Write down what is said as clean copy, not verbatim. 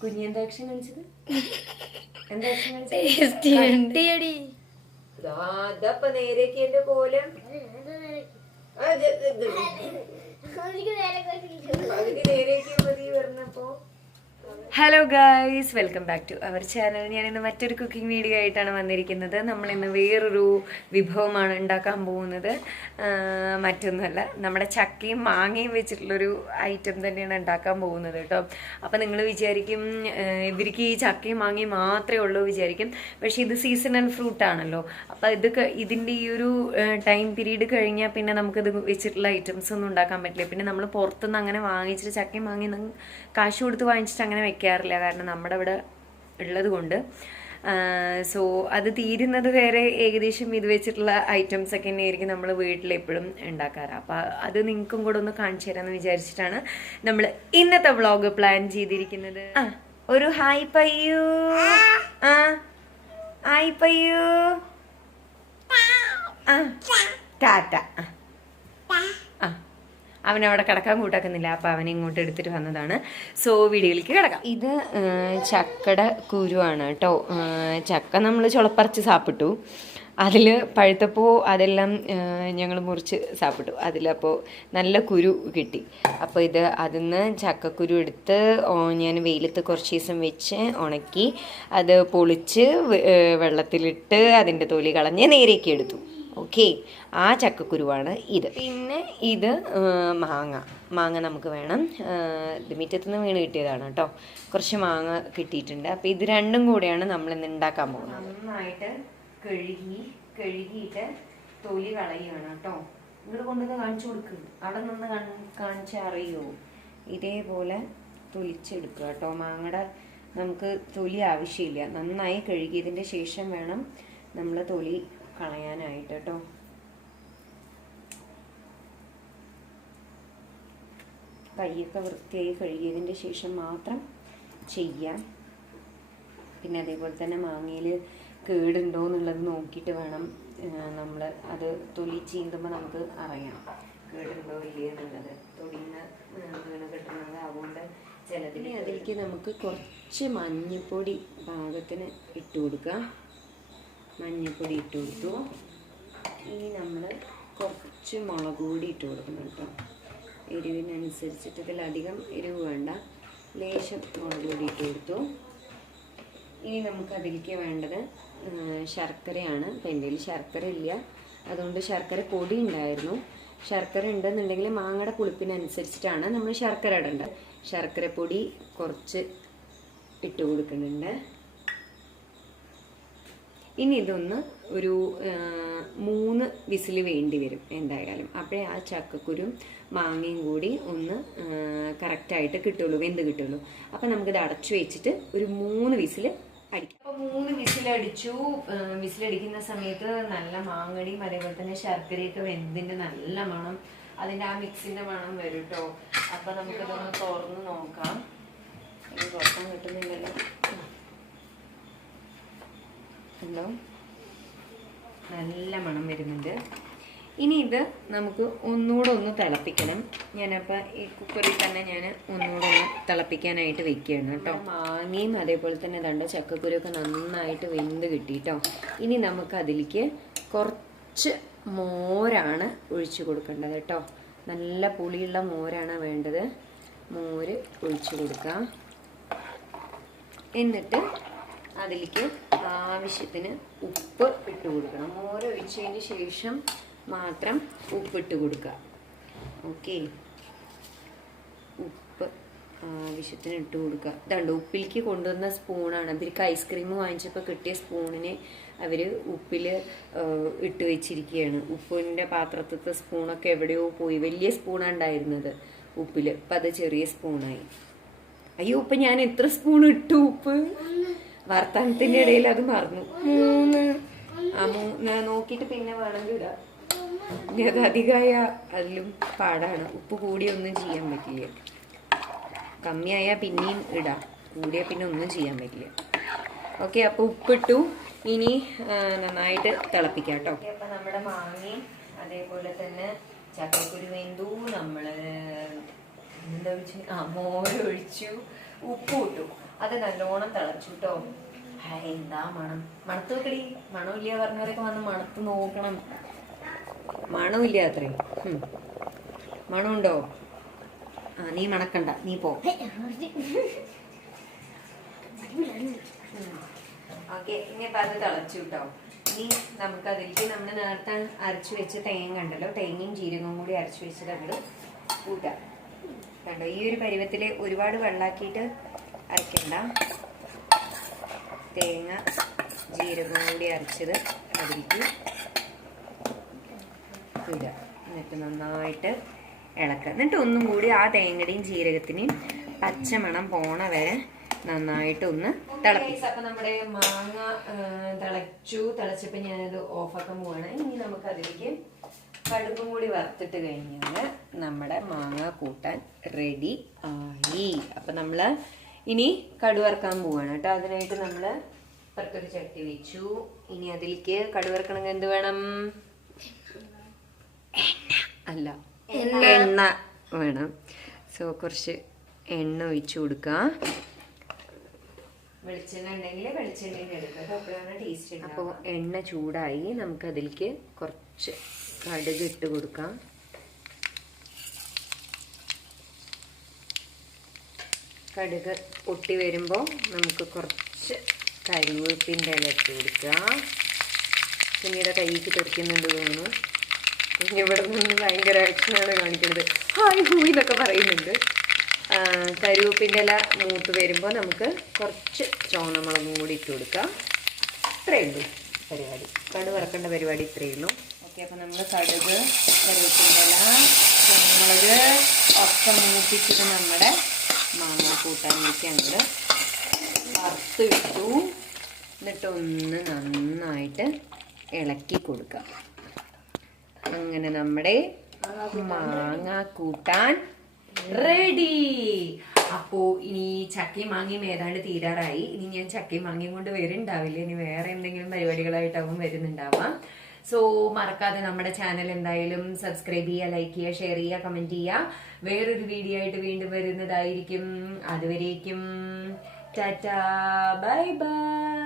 കുഞ്ഞെന്താ action കാണിച്ചത്? എന്താ action കാണിച്ചത്? അതപ്പൊ നേരേക്ക് എന്റെ കോലം പകുതി നേരേക്ക് മതി പറഞ്ഞപ്പോ. Hello guys, welcome back to our channel. ഞാനിന്ന് മറ്റൊരു കുക്കിംഗ് വീഡിയോ ആയിട്ടാണ് വന്നിരിക്കുന്നത്. നമ്മളിന്ന് വേറൊരു വിഭവമാണ് ഉണ്ടാക്കാൻ പോകുന്നത്. മറ്റൊന്നുമല്ല, നമ്മുടെ ചക്കയും മാങ്ങയും വെച്ചിട്ടുള്ളൊരു ഐറ്റം തന്നെയാണ് ഉണ്ടാക്കാൻ പോകുന്നത് കേട്ടോ. അപ്പം നിങ്ങൾ വിചാരിക്കും ഇവർക്ക് ഈ ചക്കയും മാങ്ങയും മാത്രമേ ഉള്ളൂ വിചാരിക്കും. പക്ഷേ ഇത് സീസണൽ ഫ്രൂട്ടാണല്ലോ. അപ്പം ഇതിൻ്റെ ഈ ഒരു ടൈം പീരീഡ് കഴിഞ്ഞാൽ പിന്നെ നമുക്കിത് വെച്ചിട്ടുള്ള ഐറ്റംസ് ഒന്നും ഉണ്ടാക്കാൻ പറ്റില്ല. പിന്നെ നമ്മൾ പുറത്തുനിന്ന് അങ്ങനെ വാങ്ങിച്ചിട്ട് ചക്കയും മാങ്ങയും കാശ് കൊടുത്ത് വാങ്ങിച്ചിട്ട് അങ്ങനെ വെക്കാറില്ല, കാരണം നമ്മുടെ ഇവിടെ ഉള്ളത് കൊണ്ട്. സോ അത് തീരുന്നത് വരെ ഏകദേശം ഇത് വെച്ചിട്ടുള്ള ഐറ്റംസ് ഒക്കെ തന്നെയായിരിക്കും നമ്മൾ വീട്ടിലെപ്പോഴും ഉണ്ടാക്കാറ്. അപ്പം അത് നിങ്ങൾക്കും കൂടെ ഒന്ന് കാണിച്ചു തരാമെന്ന് വിചാരിച്ചിട്ടാണ് നമ്മൾ ഇന്നത്തെ വ്ളോഗ് പ്ലാൻ ചെയ്തിരിക്കുന്നത്. ഒരു ഹായ് പയ്യൂ. ഹായ് പയ്യൂ. ടാറ്റ. അവനവിടെ കിടക്കാൻ കൂട്ടാക്കുന്നില്ല, അപ്പം അവനെ ഇങ്ങോട്ട് എടുത്തിട്ട് വന്നതാണ്. സോ വീഡിയോയിലേക്ക് കിടക്കാം. ഇത് ചക്കയുടെ കുരുവാണ് കേട്ടോ. ചക്ക നമ്മൾ ചുളപ്പറിച്ച് സാപ്പിട്ടു. അതിൽ പഴുത്തപ്പോൾ അതെല്ലാം ഞങ്ങൾ മുറിച്ച് സാപ്പിട്ടു. അതിലപ്പോൾ നല്ല കുരു കിട്ടി. അപ്പോൾ അതിൽ നിന്ന് ചക്കക്കുരു എടുത്ത് ഞാൻ വെയിലത്ത് കുറച്ച് ദിവസം വെച്ച് ഉണക്കി അത് പൊളിച്ച് വെള്ളത്തിലിട്ട് അതിൻ്റെ തൊലി കളഞ്ഞ് നേരേക്ക് എടുത്തു. ഓക്കെ, ആ ചക്കക്കുരുവാണ് ഇത്. പിന്നെ ഇത് മാങ്ങ നമുക്ക് വേണം. ഇത് മുറ്റത്തുനിന്ന് വീണ് കിട്ടിയതാണ് കേട്ടോ. കുറച്ച് മാങ്ങ കിട്ടിയിട്ടുണ്ട്. അപ്പോൾ ഇത് രണ്ടും കൂടെയാണ് നമ്മളിന്ന് ഉണ്ടാക്കാൻ പോകുന്നത്. നന്നായിട്ട് കഴുകിയിട്ട് തൊലി കളയുകയാണ് കേട്ടോ. ഇങ്ങോട്ട് കൊണ്ടുവന്ന് കാണിച്ചു കൊടുക്കും. അവിടെ നിന്ന് കാണിച്ചാൽ അറിയുമോ? ഇതേപോലെ തൊലിച്ചെടുക്കുക കേട്ടോ. മാങ്ങയുടെ നമുക്ക് തൊലി ആവശ്യമില്ല. നന്നായി കഴുകിയതിൻ്റെ ശേഷം വേണം നമ്മൾ തൊലി കളയാനായിട്ട് കേട്ടോ. കൈയൊക്കെ വൃത്തിയായി കഴുകിയതിൻ്റെ ശേഷം മാത്രം ചെയ്യാം. പിന്നെ അതേപോലെ തന്നെ മാങ്ങയിൽ കേടുണ്ടോ എന്നുള്ളത് നോക്കിയിട്ട് വേണം നമ്മൾ അത് തൊലി ചീന്തുമ്പോൾ നമുക്ക് അറിയാം കേടുണ്ടോ ഇല്ലേ എന്നുള്ളത്. തൊലിന്ന് വീണ് കിട്ടുന്നത് അതുകൊണ്ട് ചിലതിന്. അതിലേക്ക് നമുക്ക് കുറച്ച് മഞ്ഞൾപ്പൊടി പാകത്തിന് ഇട്ട് കൊടുക്കാം. മഞ്ഞൾപ്പൊടി ഇട്ട് കൊടുത്തു. ഇനി നമ്മൾ കുറച്ച് മുളക് പൊടി ഇട്ട് കൊടുക്കണം കേട്ടോ. എരിവിനനുസരിച്ചിട്ട് ഇതിലധികം എരിവ് വേണ്ട, ലേശം മുളക് പൊടി ഇട്ട് കൊടുത്തു. ഇനി നമുക്കതിലേക്ക് വേണ്ടത് ശർക്കരയാണ്. അപ്പം എൻ്റെ കയ്യിൽ ശർക്കര ഇല്ല, അതുകൊണ്ട് ശർക്കര പൊടി ഉണ്ടായിരുന്നു. ശർക്കര ഉണ്ടെന്നുണ്ടെങ്കിൽ മാങ്ങയുടെ പുളിപ്പിനനുസരിച്ചിട്ടാണ് നമ്മൾ ശർക്കര ഇടേണ്ടത്. ശർക്കര പൊടി കുറച്ച് ഇട്ട് കൊടുക്കുന്നുണ്ട്. ഇനി ഇതൊന്ന് ഒരു 3 വിസിൽ വേണ്ടി വരും എന്തായാലും. അപ്പോഴേ ആ ചക്കക്കുരും മാങ്ങയും കൂടി ഒന്ന് കറക്റ്റായിട്ട് കിട്ടുള്ളൂ, വെന്ത് കിട്ടുള്ളൂ. അപ്പം നമുക്കിത് അടച്ചു വെച്ചിട്ട് ഒരു 3 വിസിൽ അടിക്കും. അപ്പോൾ 3 വിസിലടിച്ചു. വിസിലടിക്കുന്ന സമയത്ത് നല്ല മാങ്ങടിയും അതേപോലെ തന്നെ ശർക്കരയൊക്കെ വെന്തിൻ്റെ നല്ല മണം, അതിൻ്റെ ആ മിക്സിൻ്റെ മണം വരും കേട്ടോ. അപ്പം നമുക്കിതൊന്ന് തുറന്ന് നോക്കാം. ഇത് തുറക്കാൻ കിട്ടുന്നില്ലല്ലോ. ഹലോ, നല്ല മണം വരുന്നുണ്ട്. ഇനി ഇത് നമുക്ക് ഒന്നുകൂടെ ഒന്ന് തിളപ്പിക്കണം. ഞാനപ്പോൾ ഈ കുക്കറിൽ തന്നെ ഞാൻ ഒന്നുകൂടെ ഒന്ന് തിളപ്പിക്കാനായിട്ട് വെക്കുകയാണ് കേട്ടോ. മാങ്ങയും അതേപോലെ തന്നെ ദണ്ട ചക്കക്കുരുവൊക്കെ നന്നായിട്ട് വെന്ത് കിട്ടിയിട്ടോ. ഇനി നമുക്ക് അതിലേക്ക് കുറച്ച് മോരാണ് ഒഴിച്ചു കൊടുക്കേണ്ടത് കേട്ടോ. നല്ല പുളിയുള്ള മോരാണ് വേണ്ടത്. മോര് ഒഴിച്ചു കൊടുക്കാം. എന്നിട്ട് അതിലേക്ക് ആവശ്യത്തിന് ഉപ്പ് ഇട്ട് കൊടുക്കണം. മോര് ഒഴിച്ചതിന് ശേഷം മാത്രം ഉപ്പിട്ട് കൊടുക്കുക. ഓക്കെ, ഉപ്പ് ആവശ്യത്തിന് ഇട്ട് കൊടുക്കുക. ഇതുണ്ട് ഉപ്പിലേക്ക് കൊണ്ടുവന്ന സ്പൂണാണ്. ഇവർക്ക് ഐസ്ക്രീം വാങ്ങിച്ചപ്പോൾ കിട്ടിയ സ്പൂണിന് അവർ ഉപ്പിൽ ഇട്ട് വെച്ചിരിക്കുകയാണ്. ഉപ്പിൻ്റെ പാത്രത്തിലത്തെ സ്പൂണൊക്കെ എവിടെയോ പോയി. വലിയ സ്പൂണാണ് ഉണ്ടായിരുന്നത് ഉപ്പിൽ, ഇപ്പം അത് ചെറിയ സ്പൂണായി. അയ്യോ, ഇപ്പം ഞാൻ എത്ര സ്പൂൺ ഇട്ടു ഉപ്പ്? വർത്തമാനത്തിൻ്റെ ഇടയിൽ അത് മറന്നു. 3 നോക്കിയിട്ട് പിന്നെ വേണമെങ്കിൽ ഇടാം. ഇനി അത് അധികമായ അതിലും പാടാണ്. ഉപ്പ് കൂടിയൊന്നും ചെയ്യാൻ പറ്റില്ല. കമ്മിയായാൽ പിന്നെയും ഇടാം, കൂടിയാൽ പിന്നെ ഒന്നും ചെയ്യാൻ പറ്റില്ല. ഓക്കെ, അപ്പോൾ ഉപ്പിട്ടു. ഇനി നന്നായിട്ട് തിളപ്പിക്കാം കേട്ടോ. അപ്പം നമ്മുടെ മാങ്ങയും അതേപോലെ തന്നെ ചക്കക്കുരു വെന്തു. നമ്മൾ എന്താ ഒഴിച്ചു? മോരൊഴിച്ചു, ഉപ്പ് ഇട്ടു. അത് നല്ലോണം തിളച്ചു കേട്ടോ. എന്താ മണം, മണത്ത് വെക്കടി. മണമില്ല പറഞ്ഞവരൊക്കെ വന്ന് മണത്ത് നോക്കണം. മണമില്ല അത്രയും. മണമുണ്ടോ? നീ മണക്കണ്ട, നീ പോ. ഓക്കെ, ഇനിയിപ്പോൾ അത് തിളച്ചു കേട്ടോ. ഇനി നമുക്ക് അതിലേക്ക് നമ്മൾ നേരത്തെ അരച്ചു വെച്ച തേങ്ങ ഉണ്ടല്ലോ, തേങ്ങയും ജീരകവും കൂടി അരച്ചു വെച്ചത് അങ്ങോട്ട് കൂട്ടാം. കണ്ടോ, ഈ ഒരു പരുവത്തിൽ ഒരുപാട് വെള്ളാക്കിയിട്ട് അരക്കണ്ട. തേങ്ങ ജീരകവും കൂടി അരച്ചത് അതിലേക്ക് ഇടുക. എന്നിട്ട് നന്നായിട്ട് ഇളക്കുക. എന്നിട്ട് ഒന്നും കൂടി ആ തേങ്ങയുടെയും ജീരകത്തിനെയും പച്ചമണം പോണ വരെ നന്നായിട്ട് ഒന്ന് തിളപ്പിക്കുക. അപ്പൊ നമ്മുടെ മാങ്ങ തിളച്ചപ്പോൾ ഞാനത് ഓഫാക്കാൻ പോവാണ്. ഇനി നമുക്ക് അതിലേക്ക് കടുകും കൂടി വറുത്തിട്ട് കഴിഞ്ഞാൽ നമ്മുടെ മാങ്ങ കൂട്ടാൻ റെഡി ആയി. അപ്പൊ നമ്മള് ഇനി കടുവറക്കാൻ പോവാണ് കേട്ടോ. അതിനായിട്ട് നമ്മള് പുറത്തൊരു ചട്ടി വെച്ചു. ഇനി അതിലേക്ക് കടുവറക്കണമെങ്കിൽ എന്ത് വേണം? എണ്ണ വേണം. സോ കുറച്ച് എണ്ണ ഒഴിച്ചു കൊടുക്കുക. വെളിച്ചെണ്ണ ഉണ്ടെങ്കിൽ വെളിച്ചെണ്ണ എടുക്കുക, അപ്പോഴാണ് ടേസ്റ്റ്. അപ്പോൾ എണ്ണ ചൂടായി, നമുക്ക് അതിലേക്ക് കുറച്ച് കടുക് ഇട്ട് കൊടുക്കാം. കടുക് പൊട്ടി വരുമ്പോൾ നമുക്ക് കുറച്ച് കരിവേപ്പിൻ്റെ ഇല ഇട്ട് കൊടുക്കുക. പിന്നീട് കൈക്ക് തെറിക്കുന്നുണ്ട് തോന്നുന്നു. ഇവിടെ നിന്ന് ഭയങ്കര ആക്ഷനാണ് കാണിക്കുന്നത്. ഹായ് ഹൂയി എന്നൊക്കെ പറയുന്നുണ്ട്. കരിവേപ്പിൻ്റെ ഇല മൂത്ത് വരുമ്പോൾ നമുക്ക് കുറച്ച് ചുവന്നമുളകും കൂടി ഇട്ട് കൊടുക്കാം. ഇത്രയേ ഉള്ളൂ പരിപാടി. കടുക് വറക്കേണ്ട പരിപാടി ഇത്രയേ ഉള്ളൂ. ഓക്കെ, അപ്പോൾ നമ്മൾ കടുക്, കരിവേപ്പിൻ്റെ ഇല, ചുവന്നമുളക് ഒക്കെ മൂപ്പിച്ചിട്ട് നമ്മുടെ മാങ്ങ കൂട്ടാനിലേക്ക് അങ്ങോട്ട് വറുത്ത് ഇട്ടു. എന്നിട്ട് ഒന്ന് നന്നായിട്ട് ഇളക്കി കൊടുക്കാം. അങ്ങനെ നമ്മുടെ മാങ്ങ കൂട്ടാൻ റെഡി. അപ്പോ ഇനി ചക്കയും മാങ്ങയും ഏതാണ്ട് തീരാറായി. ഇനി ഞാൻ ചക്കയും മാങ്ങയും കൊണ്ട് വരുന്നുണ്ടാവില്ല, ഇനി വേറെ എന്തെങ്കിലും പരിപാടികളായിട്ടാവും വരുന്നുണ്ടാവാം. സോ മറക്കാതെ നമ്മുടെ ചാനൽ എന്തായാലും സബ്സ്ക്രൈബ് ചെയ്യുക, ലൈക്ക് ചെയ്യുക, ഷെയർ ചെയ്യുക, കമന്റ് ചെയ്യുക. വേറൊരു വീഡിയോ ആയിട്ട് വീണ്ടും വരുന്നതായിരിക്കും. അതുവരേക്കും ടാറ്റാ, ബൈ ബൈ.